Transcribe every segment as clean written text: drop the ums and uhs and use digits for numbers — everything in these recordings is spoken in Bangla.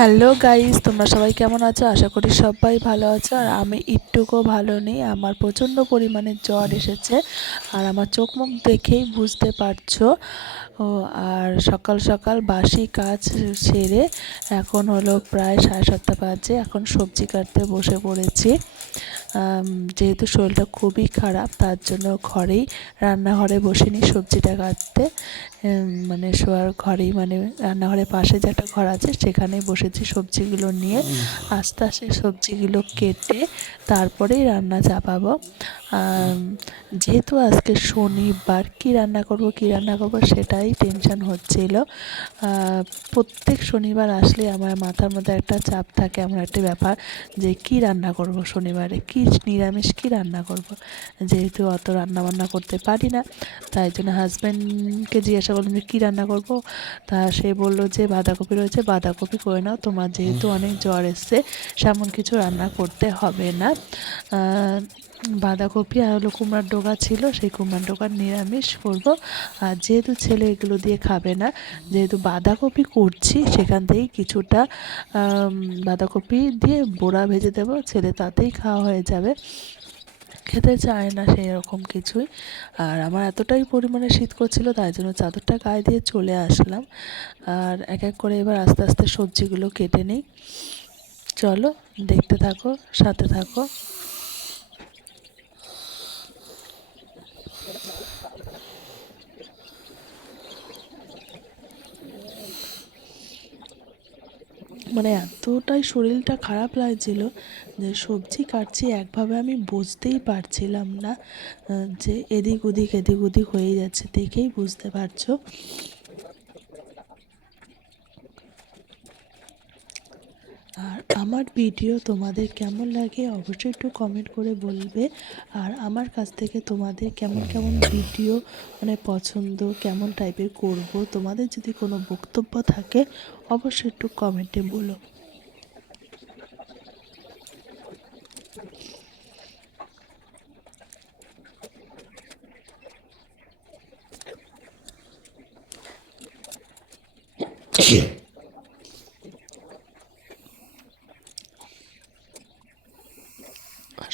হ্যালো গাইস, তোমরা সবাই কেমন আছো? আশা করি সবাই ভালো আছো। আর আমি একটুকুও ভালো নেই। আমার প্রচণ্ড পরিমাণে জ্বর এসেছে, আর আমার চোখ মুখ দেখেই বুঝতে পারছো। আর সকাল সকাল বাসি কাজ সেরে এখন হলো প্রায় 7:30 বাজে। এখন সবজি কাটতে বসে পড়েছি। যেহেতু শরীরটা খুবই খারাপ, তার জন্য রান্নাঘরে বসিনি সবজিটা কাটতে। মানে শোয়ার ঘরেই, মানে রান্নাঘরের পাশে যে একটা ঘর আছে সেখানেই বসেছি সবজিগুলো নিয়ে। আস্তে আস্তে সবজিগুলো কেটে তারপরেই রান্না চাপাবো। যেহেতু আজকে শনিবার, কী রান্না করব সেটাই টেনশন হচ্ছিল। প্রত্যেক শনিবার আসলে আমার মাথার মধ্যে একটা চাপ থাকে, এমন একটা ব্যাপার যে কী রান্না করব শনিবারে, কী নিরামিষ কী রান্না করব। যেহেতু অত রান্নাবান্না করতে পারি না, তাই জন্য হাজব্যান্ডকে জিজ্ঞাসা করলাম যে কী রান্না করব। তা সে বললো যে বাঁধাকপি রয়েছে, বাঁধাকপি করে নাও, তোমার যেহেতু অনেক জ্বর এসছে সেমন কিছু রান্না করতে হবে না। বাঁধাকপি আর হলো কুমড়ার ডোকা ছিল, সেই কুমড়ার ডোকার নিরামিষ করব। আর যেহেতু ছেলে এগুলো দিয়ে খাবে না, যেহেতু বাঁধাকপি করছি সেখান থেকেই কিছুটা বাঁধাকপি দিয়ে বড়া ভেজে দেবো, ছেলে তাতেই খাওয়া হয়ে যাবে। খেতে চায় না সেই রকম কিছুই। আর আমার এতটাই পরিমাণে শীত করছিল, তাই জন্য চাদরটা গায়ে দিয়ে চলে আসলাম। আর এক এক করে এবার আস্তে আস্তে সবজিগুলো কেটে নিই। চলো, দেখতে থাকো, সাথে থাকো। মানে এতটাই শরীরটা খারাপ লাগছিল যে সবজি কাটছি একভাবে আমি বুঝতেই পারছিলাম না, যে এদিক ওদিক হয়ে যাচ্ছে, দেখেই বুঝতে পারছো। আর আমার ভিডিও তোমাদের কেমন লাগে অবশ্যই একটু কমেন্ট করে বলবে। আর আমার কাছ থেকে তোমাদের কেমন কেমন ভিডিও মানে পছন্দ, কেমন টাইপের করব, তোমাদের যদি কোনো বক্তব্য থাকে অবশ্যই একটু কমেন্টে বলো।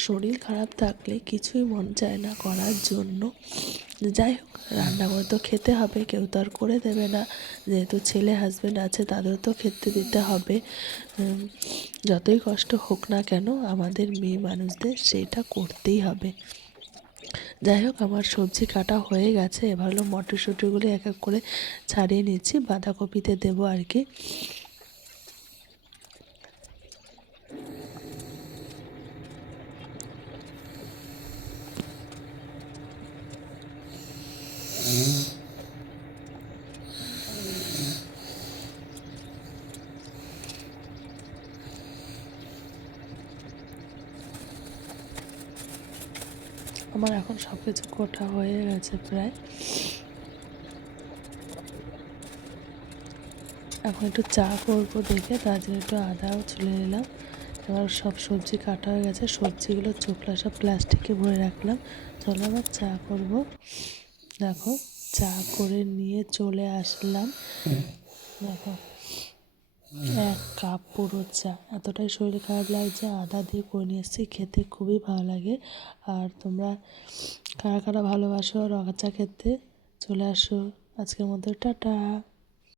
শরীর খারাপ থাকলে কিছুই মন চায় না করার জন্য। যাই হোক, রান্না করে তো খেতে হবে, কেউ তো আর করে দেবে না। যেহেতু ছেলে হাজব্যান্ড আছে, তাদেরও তো খেতে দিতে হবে। যতই কষ্ট হোক না কেন আমাদের মেয়ে মানুষদের সেটা করতেই হবে। যাই হোক, আমার সবজি কাটা হয়ে গেছে। এবার হলো মটরশুঁটিগুলো এক এক করে ছাড়িয়ে নিচ্ছি, বাঁধাকপিতে দেবো আর কি। আমার এখন সব কিছু কোটা হয়ে গেছে প্রায়। এখন একটু চা করবো দেখে, তার জন্য একটু আদাও ছুলে নিলাম। এবার সব সবজি কাটা হয়ে গেছে, সবজিগুলো চোখলা সব প্লাস্টিকে ভরে রাখলাম। চলো আবার চা করব। দেখো, চা করে নিয়ে চলে আসলাম। দেখো, 1 কাপ পুরো চা। এতটাই শরীর খারাপ লাগছে, আদা দিয়ে করে নিয়ে এসেছি, খেতে খুবই ভালো লাগে। আর তোমরা কারা কারা ভালোবাসো রঙা চা খেতে, চলে আসো। আজকের মতো টাটা।